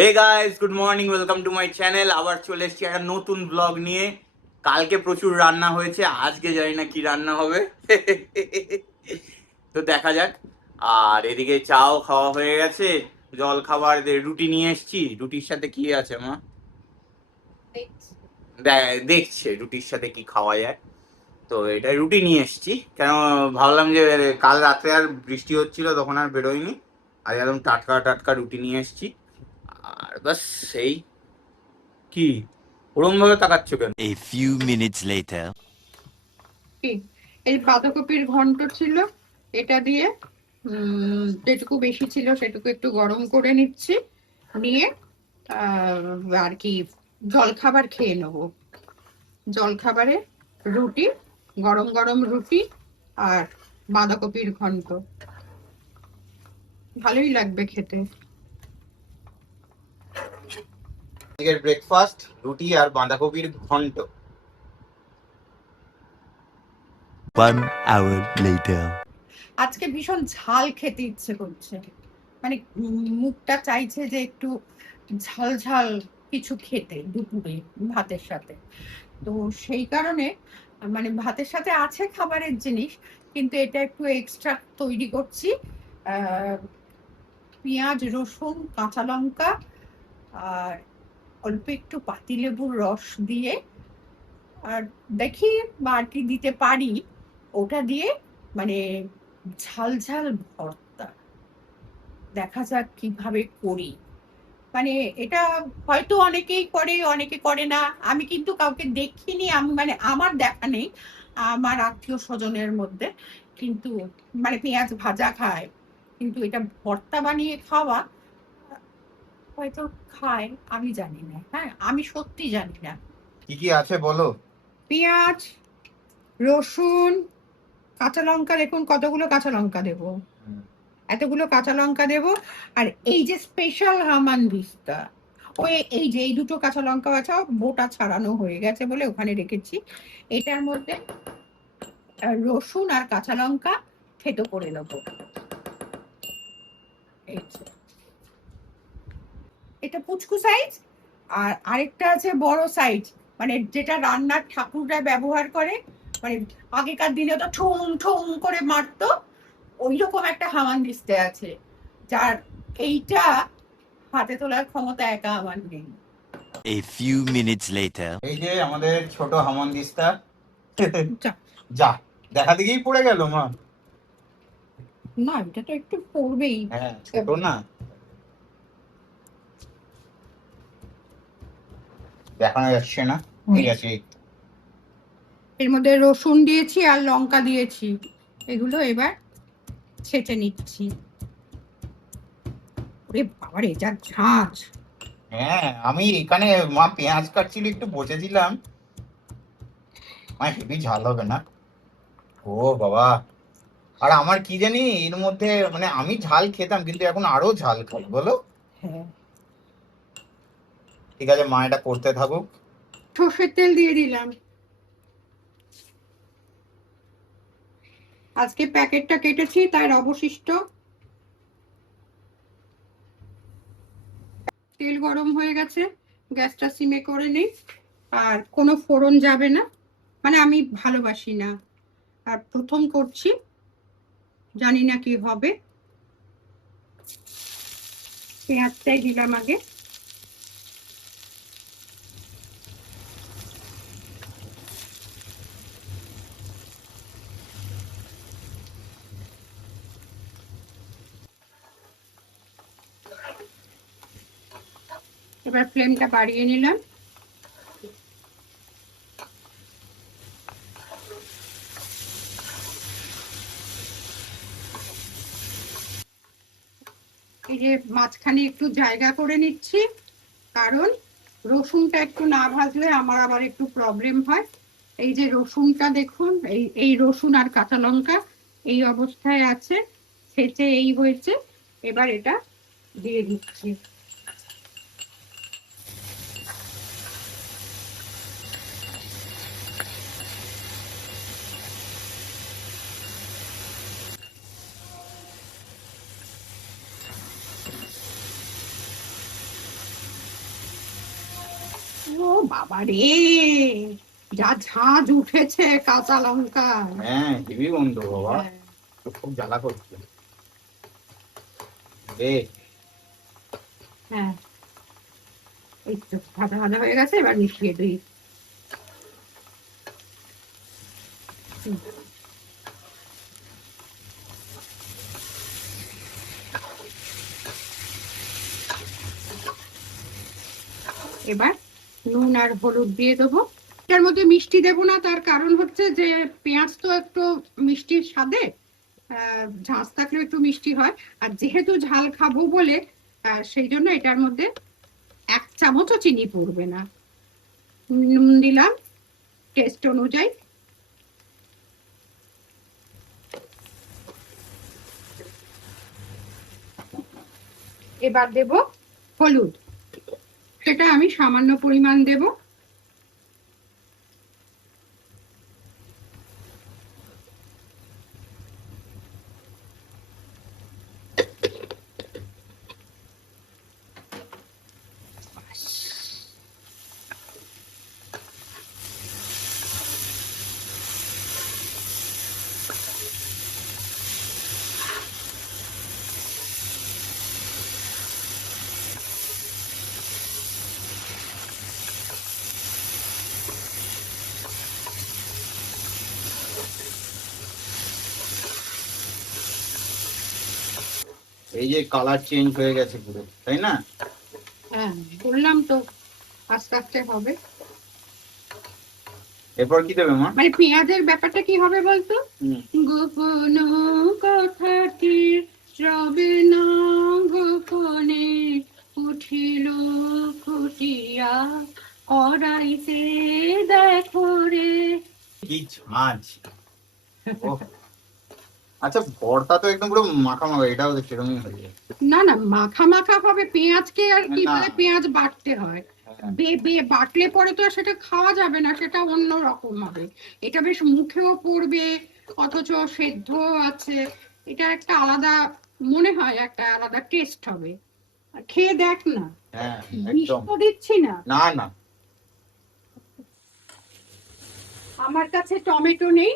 Hey guys, good morning, welcome to my channel. আবার চলে এসেছি একটা নতুন ব্লগ নিয়ে। কালকে প্রচুর রান্না হয়েছে, আজকে জানি না কি রান্না হবে। তো দেখা যাক। আর এদিকে চাও খাওয়া হয়ে গেছে, জল খাবার রুটি নিয়ে এসেছি। রুটির সাথে কি আছে মা? দেখছে রুটির সাথে কি খাওয়া যায়। তো এটা রুটি নিয়ে এসেছি, কেন ভাবলাম যে কাল রাত্রে আর বৃষ্টি হচ্ছিল, তখন আর বেরোয়নি। আর একদম টাটকা টাটকা রুটি নিয়ে এসেছি। আর বাস সেই কি, ওরম ভাবে তাকাচ্ছ কেন? A few minutes later. কি, এই বাঁধাকপির ঘন্ট ছিল, এটা দিয়ে যেটুকু বেশি ছিল সেটুকু একটু গরম করে নিচ্ছি, নিয়ে আর কি জলখাবার খেয়ে নেবো। জলখাবারে রুটি, গরম গরম রুটি আর বাঁধাকপির ঘন্ট, ভালোই লাগবে খেতে। আজকের ব্রেকফাস্ট রুটি আর বাঁধাকপির ঘন্ট। 1 hour later. আজকে ভীষণ ঝাল খেতে ইচ্ছে করছে, মানে মুখটা চাইছে যে একটু ঝাল ঝাল কিছু খেতে দুপুরে ভাতের সাথে। তো সেই কারণে মানে ভাতের সাথে আছে খাবারের জিনিস, কিন্তু এটা একটু এক্সট্রা তৈরি করছি। পেঁয়াজ, রসুন, কাঁচা লঙ্কা আর অল্প একটু পাতিলেবুর রস দিয়ে, আর দেখি আর কি দিতে পারি, ওটা দিয়ে মানে ঝাল ঝাল ভর্তা। দেখা যাক কিভাবে করি। মানে এটা হয়তো অনেকেই করে, অনেকে করে না। আমি কিন্তু কাউকে দেখিনি, আমি মানে আমার দেখা নেই আমার আত্মীয় স্বজনের মধ্যে। কিন্তু মানে পেঁয়াজ ভাজা খায়, কিন্তু এটা ভর্তা বানিয়ে খাওয়া হয়তো খায়, আমি জানি না। হ্যাঁ, আমি সত্যি জানি না। কি কি আছে বলো? পেঁয়াজ, রসুন, কাঁচা লঙ্কা, দেখুন কতগুলো কাঁচা লঙ্কা দেবো, এতগুলো কাঁচা লঙ্কা দেবো। আর এই যে স্পেশাল হামান দিস্তা, ওই এই যে এই দুটো কাঁচা লঙ্কা আছে, বোটা ছাড়ানো হয়ে গেছে বলে ওখানে রেখেছি। এটার মধ্যে রসুন আর কাঁচা লঙ্কা থেতো করে নেবো। এটা পুচকু সাইজ, আর আরেকটা আছে বড় সাইজ, মানে যেটা রান্নার ঠাকুররা ব্যবহার করে, মানে আগেকার দিনে তো ঠুং ঠুং করে মারতো, ওই রকম একটা হামানদিস্তা আছে, যার এইটা হাতে তোলার ক্ষমতা একা আমার নেই। A few minutes later. এই যে আমাদের ছোট হামানদিস্তা। যা, যা, দেখা দিকেই পড়ে গেল মা। না এটা তো একটু পড়বেই। হ্যাঁ, ছোট না, দেখানো যাচ্ছে না। ঠিক আছে, এর মধ্যে রসুন দিয়েছি আর লঙ্কা দিয়েছি, এগুলো এবার ছেঁচে নিচ্ছি। ওরে বাবারে, যা ঝাঁঝ! হ্যাঁ আমি এখানে মা পেঁয়াজ কাটছিল, একটু বসেছিলাম। মা হেভি ঝাল হবে না? ও বাবা। আর আমার কি জানি এর মধ্যে, মানে আমি ঝাল খেতাম, কিন্তু এখন আরো ঝাল খাই বলো। হ্যাঁ, ঠিক আছে মা, এটা করতে থাকুক। সর্ষের তেল দিয়ে দিলাম। আজকে প্যাকেটটা কেটেছি, তার অবশিষ্ট। তেল গরম হয়ে গেছে, গ্যাসটা সিমে করে নিই। আর কোনো ফোড়ন যাবে না, মানে আমি ভালোবাসি না, আর প্রথম করছি, জানি না কি হবে। পেঁয়াজটাই দিলাম আগে। এবার ফ্লেমটা বাড়িয়ে নিলাম। এই যে মাঝখানে একটু জায়গা করে নিচ্ছি, কারণ রসুনটা একটু না ভাজলে আমার আবার একটু প্রবলেম হয়। এই যে রসুনটা দেখুন, এই রসুন আর কাঁচা লঙ্কা এই অবস্থায় আছে, ছেঁচে এই হয়েছে। এবার এটা দিয়ে দিচ্ছি। ও বাবা রে, যা ঝাঁঝ উঠেছে কাঁচা লঙ্কা। হ্যাঁ হেভি গন্ধ বাবা, হ্যাঁ। খুব জ্বালা করছে এ। হ্যাঁ, এই তো ভাজা ভাজা হয়ে গেছে, এবার মিশিয়ে দিই। এবার নুন আর হলুদ দিয়ে দেবো। এটার মধ্যে মিষ্টি দেবো না, তার কারণ হচ্ছে যে পেঁয়াজ তো একটু মিষ্টির স্বাদে, ঝাঁজ থাকলে একটু মিষ্টি হয়। আর যেহেতু ঝাল খাবো বলে সেই জন্য এটার মধ্যে 1 চামচও চিনি পড়বে না। নুন দিলাম টেস্ট অনুযায়ী। এবার দেব হলুদ, সেটা আমি সামান্য পরিমাণ দেব। এই যে কালার চেঞ্জ হয়ে গেছে পুরো, তাই না? হ্যাঁ বললাম তো, আস্তে আস্তে হবে। এরপর কি দেবে মা? মানে পেঁয়াজের ব্যাপারটা কি হবে বলতো, গোপন কথাটি রবে না গোপনে, উঠিল ফুটিয়া কড়াইতে দেখো রে। কি ঝাঁঝ! ওহ, আচ্ছা ভর্তা তো একদম পুরো মাখা মাখা, এটাও তো সেরকমই হয়ে যায়। না না, মাখা মাখা হবে পেঁয়াজকে, আর কি না। বলে পেঁয়াজ বাটতে হয়। বাটলে পরে তো আর সেটা খাওয়া যাবে না, সেটা অন্য রকম হবে। এটা বেশ মুখেও পড়বে, অথচ সেদ্ধ আছে। এটা একটা আলাদা, মনে হয় একটা আলাদা টেস্ট হবে। আর খেয়ে দেখ না, হ্যাঁ বিষ একদম। তো দিচ্ছি না। না না, আমার কাছে টমেটো নেই,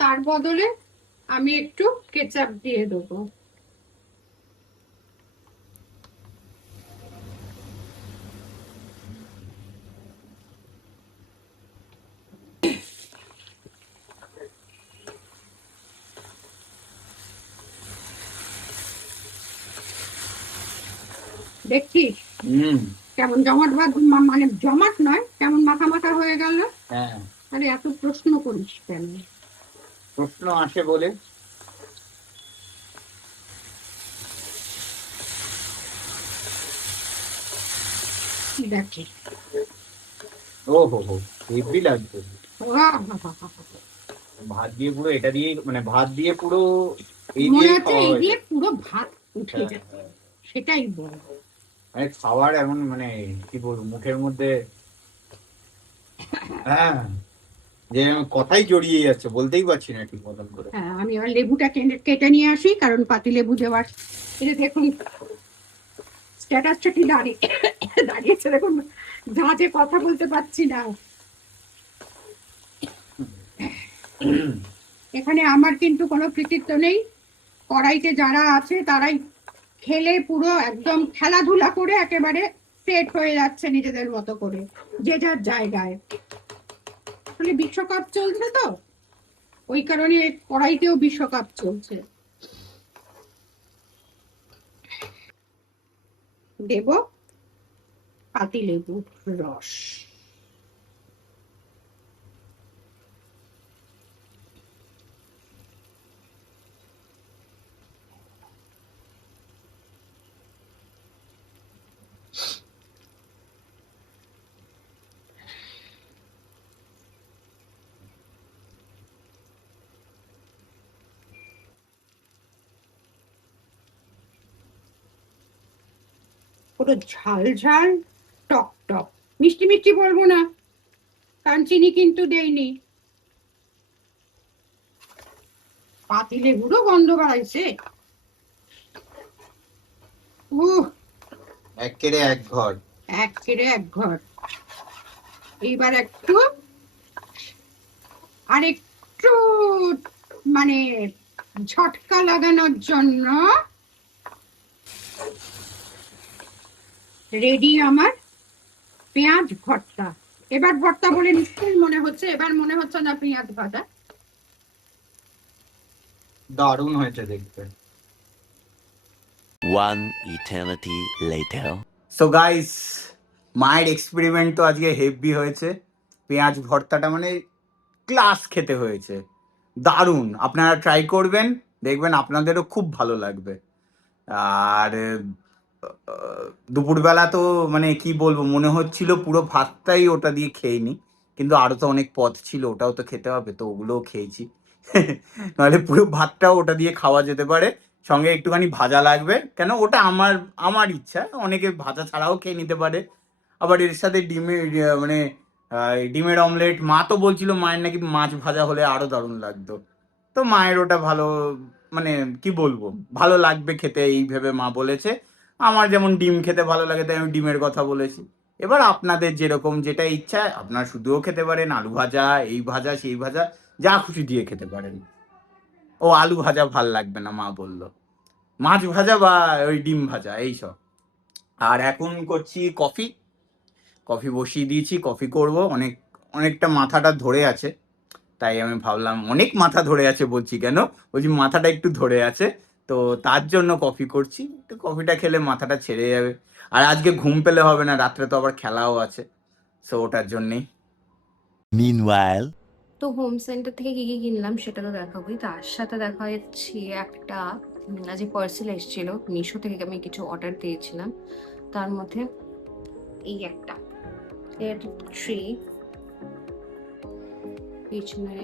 তার বদলে আমি একটু কেচাপ দিয়ে দেবো। দেখছিস কেমন জমাট মানে জমাট নয়, কেমন মাখা মাখা হয়ে গেল। হ্যাঁ, আরে এত প্রশ্ন করিস কেন? প্রশ্ন আসে বলে। দেখি, ও হো হো, হেভি লাগছে। ভাত দিয়ে পুরো এটা দিয়ে, মানে ভাত দিয়ে পুরো এই মনে দিয়ে হচ্ছে খাওয়া এই হয়েছে। দিয়ে পুরো ভাত উঠে হ্যাঁ, যায়, হ্যাঁ। সেটাই বল। মানে খাবার এমন, মানে কি বলবো, মুখের মধ্যে হ্যাঁ যে কথাই জড়িয়ে যাচ্ছে, বলতেই পারছি না ঠিক মতন করে। হ্যাঁ, আমি এবার লেবুটা কেটে নিয়ে আসি, কারণ পাতি লেবু দেওয়ার। এই যে দেখুন স্ট্যাটাসটা কি দাঁড়িয়েছে দেখুন, ঝাঁঝে কথা বলতে পারছি না। এখানে আমার কিন্তু কোনো কৃতিত্ব নেই, কড়াইতে যারা আছে তারাই খেলে পুরো একদম খেলাধুলা করে একেবারে সেট হয়ে যাচ্ছে নিজেদের মতো করে, যে যার জায়গায়। আসলে বিশ্বকাপ চলছে তো, ওই কারণে কড়াইতেও বিশ্বকাপ চলছে। দেব পাতিলেবুর রস। পুরো ঝাল ঝাল, টক টক, মিষ্টি মিষ্টি বলবো না, কারণ চিনি কিন্তু দেয়নি। পাতিলেবুরও গন্ধ বাড়াইছে। এক কেড়ে এক ঘর। এক কেড়ে এক ঘর। এবার একটু আরেকটু মানে ঝটকা লাগানোর জন্য রেডি আমার পেঁয়াজ ভর্তা। এবার ভর্তা বলে নিশ্চয়ই মনে হচ্ছে, এবার মনে হচ্ছে না পেঁয়াজ ভাজা। দারুণ হয়েছে দেখতে। One eternity later. So guys, মায়ের এক্সপেরিমেন্ট তো আজকে হেভি হয়েছে। পেঁয়াজ ভর্তাটা মানে ক্লাস খেতে হয়েছে, দারুণ। আপনারা ট্রাই করবেন, দেখবেন আপনাদেরও খুব ভালো লাগবে। আর দুপুরবেলা তো মানে কি বলবো, মনে হচ্ছিল পুরো ভাতটাই ওটা দিয়ে খেয়ে নি, কিন্তু আরও তো অনেক পদ ছিল, ওটাও তো খেতে হবে, তো ওগুলোও খেয়েছি। নাহলে পুরো ভাতটাও ওটা দিয়ে খাওয়া যেতে পারে, সঙ্গে একটুখানি ভাজা লাগবে, কেন ওটা আমার ইচ্ছা, অনেকে ভাজা ছাড়াও খেয়ে নিতে পারে। আবার এর সাথে মানে ডিমের অমলেট, মা তো বলছিল মায়ের নাকি মাছ ভাজা হলে আরও দারুণ লাগতো, তো মায়ের ওটা ভালো, মানে কি বলবো, ভালো লাগবে খেতে এই ভেবে মা বলেছে। আমার যেমন ডিম খেতে ভালো লাগে তাই আমি ডিমের কথা বলেছি। এবার আপনাদের যেরকম যেটা ইচ্ছা, আপনারা শুধুও খেতে পারেন, আলু ভাজা, এই ভাজা সেই ভাজা, যা খুশি দিয়ে খেতে পারেন। ও আলু ভাজা ভাল লাগবে না মা বলল, মাছ ভাজা বা ওই ডিম ভাজা এইসব। আর এখন করছি কফি বসিয়ে দিয়েছি, কফি করব। অনেকটা মাথাটা ধরে আছে, তাই আমি ভাবলাম, অনেক মাথা ধরে আছে বলছি কেন, বলছি মাথাটা একটু ধরে আছে, তো তার জন্য কফি করছি। একটু কফিটা খেলে মাথাটা ছেড়ে যাবে। আর আজকে ঘুম পেলে হবে না, রাত্রে তো আবার খেলাও আছে, সো ওটার জন্যেই। Meanwhile. তো হোম সেন্টার থেকে কি কি কিনলাম সেটা তো দেখাবোই, তার সাথে দেখা যাচ্ছে একটা যে পার্সেল এসেছিল মিশো থেকে, আমি কিছু অর্ডার দিয়েছিলাম, তার মধ্যে এই একটা ট্রি, পিছনে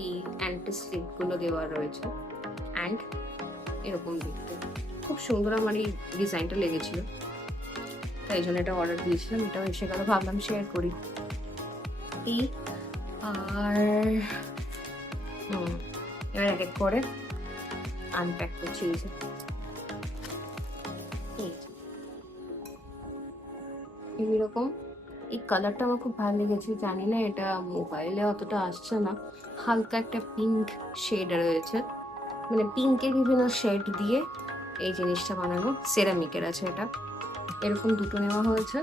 এই অ্যান্টি স্লিপগুলো দেওয়া রয়েছে, অ্যান্ড এরকম দেখতে খুব সুন্দর আমার এই ডিজাইনটা লেগেছিল, তাই জন্য এটা অর্ডার দিয়েছিলাম। এটাও এসে গেল, ভাবলাম শেয়ার করি। এই আর এবার এক এক করে আনপ্যাক করছি। এইরকম এই কালারটা আমার খুব ভালো লেগেছে, জানি না এটা মোবাইলে অতটা আসছে না, হালকা একটা পিঙ্ক শেড রয়েছে, মানে পিঙ্কের বিভিন্ন শেড দিয়ে এই জিনিসটা বানানো, সেরামিকের আছে এটা। এরকম দুটো নেওয়া হয়েছে,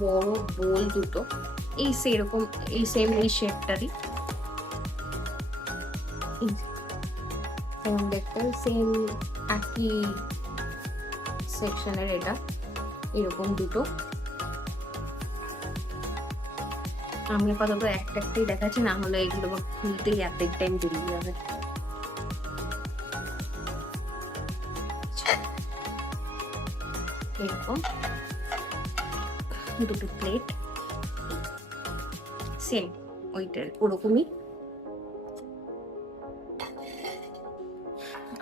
বড় বোল দুটো, এই সেরকম এই সেম এই শেডটারই দেখতে সেম একই সেকশনের, এটা এরকম দুটো। আমি আপাতত একটাই দেখাচ্ছি, না হলে এগুলো খুলতেই এত টাইম বেরিয়ে যাবে। এরকম দুটো প্লেট, সেম ওইটার ওরকমই।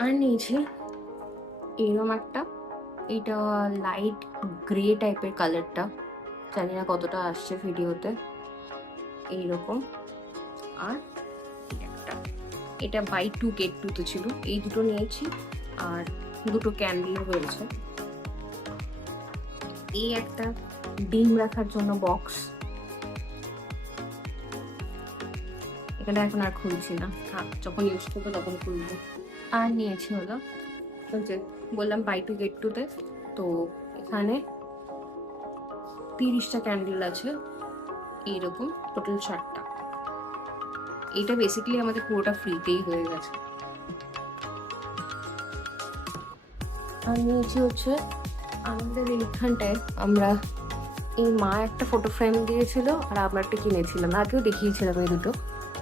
আর নিয়েছি এরকম একটা, এটা লাইট গ্রে টাইপের কালারটা, জানি না কতটা আসছে ভিডিওতে, এইরকম। আর একটা, এটা বাই 2 get 2 তো ছিল, এই দুটো নিয়েছি। আর দুটো ক্যান্ডেল রয়েছে, এই একটা ডিম রাখার জন্য বক্স, এখানে এখন আর খুলছি না, যখন ইউজ করবো তখন খুলবো। আর নিয়েছি হলো যে বললাম বাই 2 get 2 তে, তো এখানে 30টা ক্যান্ডেল আছে, এইরকম টোটাল 4টা। এটা বেসিক্যালি আমাদের পুরোটা ফ্রিতেই হয়ে গেছে। আর নিয়েছি হচ্ছে আমাদের এইখানটায় আমরা এই মা একটা ফটো ফ্রেম দিয়েছিল, আর আমরা একটা কিনেছিলাম, আগেও দেখিয়েছিলাম এই দুটো,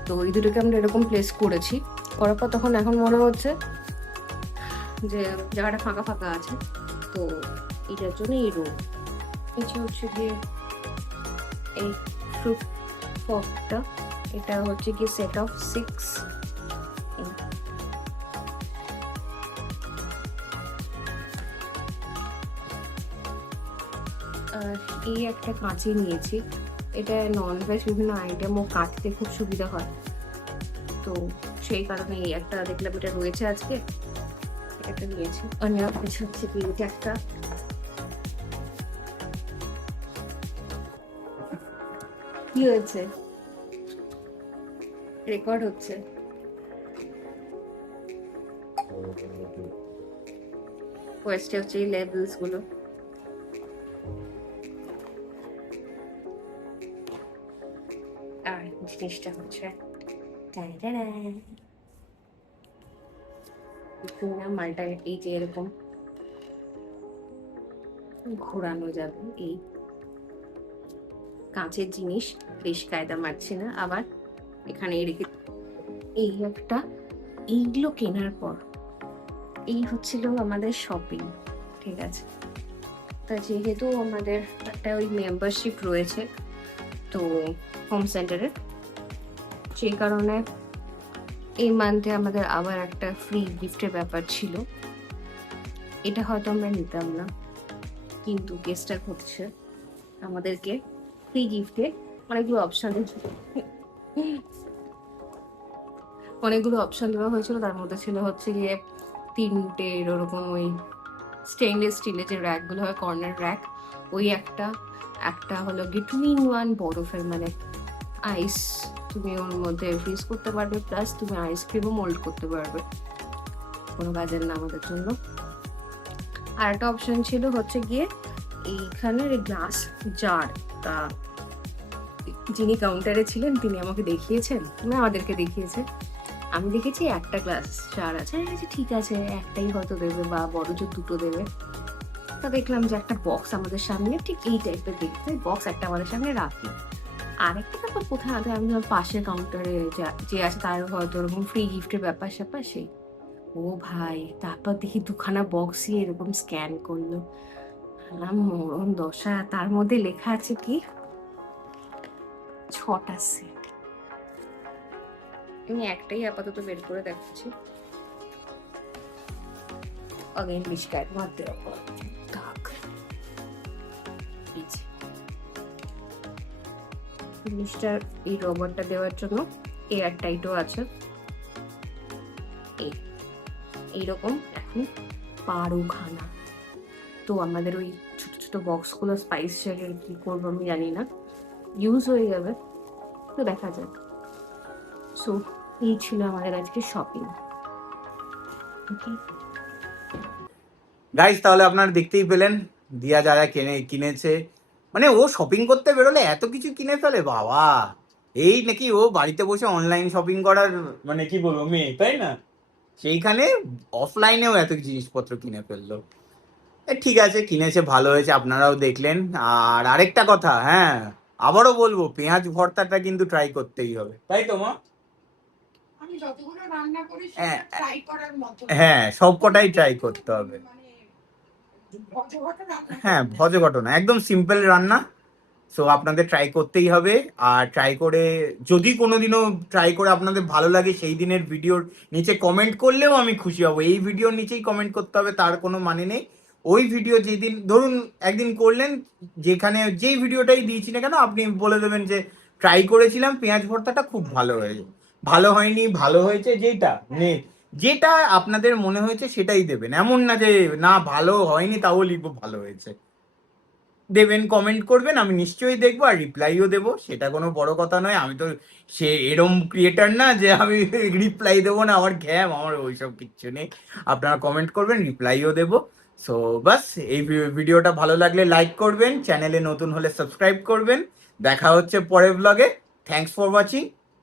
তো এই দুটোকে আমরা এরকম প্লেস করেছি। করার পর তখন এখন মনে হচ্ছে যে জায়গাটা ফাঁকা ফাঁকা আছে, তো এটার জন্য এই রুম। নিচে হচ্ছে গিয়ে এই ফ্রুট ফকটা, এটা হচ্ছে কি সেট অফ 6। আর এই একটা কাঁচি নিয়েছি, এটা ননভেজ বিভিন্ন আইটেমও কাটতে খুব সুবিধা হয়, তো সেই কারণে এই একটা দেখলাম এটা রয়েছে আজকে, এটা নিয়েছি। আর নেওয়ার কিছু হচ্ছে কি, এটা একটা কি হয়েছে? রেকর্ড হচ্ছে। ফার্স্টে হচ্ছে এই লেভেলস গুলো। আর জিনিসটা হচ্ছে মালটা এই যে এরকম ঘোরানো যাবে, এই কাঁচের জিনিস, বেশ কায়দা মারছি না। আবার এখানে রেখে এই একটা, এইগুলো কেনার পর এই হচ্ছিল আমাদের শপিং, ঠিক আছে। তা যেহেতু আমাদের একটা ওই মেম্বারশিপ রয়েছে তো হোম সেন্টারের, সেই কারণে এই মান্থে আমাদের আবার একটা ফ্রি গিফটের ব্যাপার ছিল। এটা হয়তো আমরা নিতাম না, কিন্তু গেস্টটা হচ্ছে আমাদেরকে ফ্রি গিফটে অনেকগুলো অপশন দেওয়া হয়েছিল। তার মধ্যে ছিল হচ্ছে গিয়ে 3টে ওরকম ওই স্টেইনলেস স্টিলের যে র্যাকগুলো হয়, কর্নার র্যাক, ওই একটা হলো গিয়ে 2-in-1 বরফের, মানে আইস তুমি ওর মধ্যে ফ্রিজ করতে পারবে, প্লাস তুমি আইসক্রিমও মোল্ড করতে পারবে, কোনো কাজের না আমাদের জন্য। আর একটা অপশন ছিল হচ্ছে গিয়ে এইখানের গ্লাস জার। তা যিনি কাউন্টারে ছিলেন তিনি আমাকে দেখিয়েছেন, আমাদেরকে দেখিয়েছে, আমি দেখেছি একটা গ্লাস জার আছে, ঠিক আছে একটাই হয়তো দেবে বা বড় জোর 2টো দেবে। তা দেখলাম যে একটা বক্স আমাদের সামনে ঠিক এই টাইপের দেখতে, বক্স একটা আমাদের সামনে রাখি। আরেকটা ব্যাপার কোথায় আছে, আমি পাশের কাউন্টারে যে আছে তার হয়তো ওরকম ফ্রি গিফটের ব্যাপার স্যাপার, সেই ও ভাই, তারপর দেখি 2খানা বক্সই এরকম স্ক্যান করলো, মরণ দশা। তার মধ্যে লেখা আছে কি 6টা সেট। আমি একটাই আপাতত বের করে দেখাচ্ছি। অগেন বিস্কাট মধ্যে থাক, জিনিসটার এই রবারটা দেওয়ার জন্য এয়ার টাইটও আছে। এইরকম এখন 12খানা। তো আমাদের ওই ছোট ছোট বক্সগুলো স্পাইস জারের কি করবো আমি জানি না, ইউজ হয়ে যাবে তো দেখা যাক। সো এই ছিল আমাদের আজকে শপিং। গাইস, তাহলে আপনারা দেখতেই পেলেন দিয়া যা যা কিনেছে। মানে ও শপিং করতে বেরোলে এত কিছু কিনে ফেলে বাবা, এই নাকি ও বাড়িতে বসে অনলাইন শপিং করার মানে কি বলবো মেয়ে, তাই না? সেইখানে অফলাইনেও এত জিনিসপত্র কিনে ফেললো। ঠিক আছে, কিনেছে, ভালো হয়েছে, আপনারাও দেখলেন। আর আরেকটা কথা, হ্যাঁ আবারও বলবো, পেঁয়াজ ভর্তাটা কিন্তু ট্রাই করতেই হবে, তাই তো মা? আমি যতগুলো রান্না করি হ্যাঁ, সেটা ট্রাই করার মতো। হ্যাঁ সবকটাই ট্রাই করতে হবে। মানে ভজঘট রান্না হ্যাঁ, ভজ ঘটনা একদম সিম্পল রান্না। সো আপনাদের ট্রাই করতেই হবে। আর ট্রাই করে যদি কোনোদিনও ট্রাই করে আপনাদের ভালো লাগে, সেই দিনের ভিডিওর নিচে কমেন্ট করলেও আমি খুশি হব। এই ভিডিওর নিচেই কমেন্ট করতে হবে তার কোনো মানে নেই। ওই ভিডিও যেদিন ধরুন একদিন করলেন, যেখানে যেই ভিডিওটাই দিয়েছি না কেন, আপনি বলে দেবেন যে ট্রাই করেছিলাম পেঁয়াজ ভর্তাটা খুব ভালো হয়েছে, ভালো হয়নি, ভালো হয়েছে, যেটা আপনাদের মনে হয়েছে সেটাই দেবেন। এমন না যে না ভালো হয়নি তাও লিখবো ভালো হয়েছে। দেবেন, কমেন্ট করবেন, আমি নিশ্চয়ই দেখবো আর রিপ্লাইও দেবো, সেটা কোনো বড় কথা নয়। আমি তো সে এরম ক্রিয়েটার না যে আমি রিপ্লাই দেবো না, আমার আমার ওইসব কিচ্ছু নেই। আপনারা কমেন্ট করবেন, রিপ্লাইও দেবো। সো বাস, এই ভিডিওটা ভালো লাগলে লাইক করবেন, চ্যানেলে নতুন হলে সাবস্ক্রাইব করবেন। দেখা হচ্ছে পরের ব্লগে। Thanks for watching,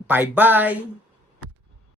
bye bye.